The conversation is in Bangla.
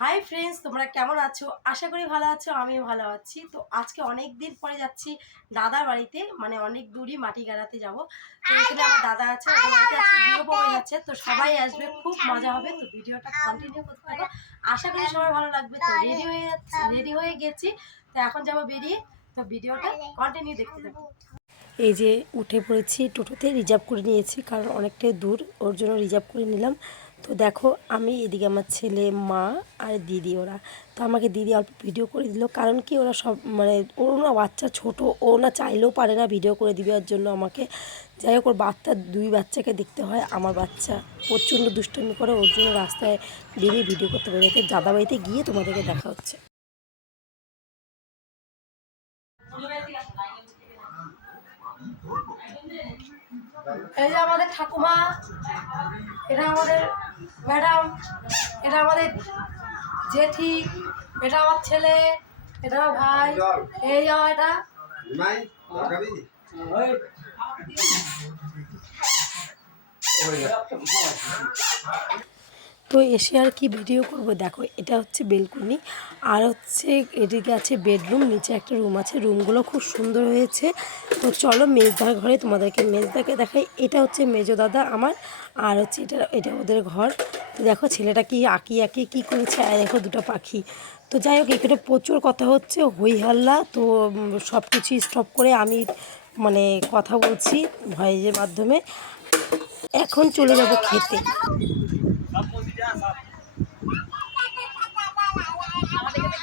হাই ফ্রেন্ডস তোমরা কেমন আছো? আশা করি ভালো আছো আমিও ভালো আছি। তো আজকে অনেক দিন পরে যাচ্ছি দাদার বাড়িতে মানে অনেক দূরই মাটি গাড়াতে যাব। তো এখানে আমার দাদা আছে আজকে বিয়ে পাওয়া যাচ্ছে। তো সবাই আসবে খুব মজা হবে। তো ভিডিওটা কন্টিনিউ করতে থাকো। আশা করি সবার ভালো লাগবে। তো রেডি হয়ে যাচ্ছে রেডি হয়ে গেছি। তো এখন যাব বেরিয়ে। তো ভিডিওটা কন্টিনিউ দেখতে থাকো। এই যে উঠে পড়েছি টোটোতে রিজার্ভ করে নিয়েছি কারণ অনেকটাই দূর। ওর জন্য রিজার্ভ করে নিলাম। তো দেখো, আমি এদিকে আমার ছেলে, মা আর দিদি ওরা। তো আমাকে দিদি অল্প ভিডিও করে দিল, কারণ কি ওরা সব মানে ওর না বাচ্চা ছোট, ও না চাইলেও পারে না ভিডিও করে দিবে, ওর জন্য আমাকে যাই হোক, ওর বাচ্চা, দুই বাচ্চাকে দেখতে হয়, আমার বাচ্চা প্রচণ্ড দুষ্টামি করে, ওর জন্য রাস্তায় বেরিয়ে ভিডিও করতে পারে। তো দাদা বাড়িতে গিয়ে তোমাদেরকে দেখা হচ্ছে। এই যে আমাদের ঠাকুমা এটা আমাদের ম্যাডাম এটা আমাদের জেঠি এটা আমার ছেলে এটা ভাই, এই যাও এটা। তো এসে আর কি ভিডিও করব? দেখো, এটা হচ্ছে বেলকুনি। আর হচ্ছে এদিকে আছে বেডরুম নিচে একটা রুম আছে। রুমগুলো খুব সুন্দর হয়েছে। তো চলো মেজদার ঘরে তোমাদেরকে, মেজদাকে দেখাই। এটা হচ্ছে মেজো দাদা আমার, আর হচ্ছে এটা এটা ওদের ঘর। তো দেখো, ছেলেটা কি আঁকি আঁকি, কি করেছে? আর দেখো দুটো পাখি। তো যাই হোক, এখানে প্রচুর কথা হচ্ছে। হই হাল্লা, তো সব কিছু স্টপ করে আমি মানে কথা বলছি ভয়েসের মাধ্যমে। এখন চলে যাব খেতে।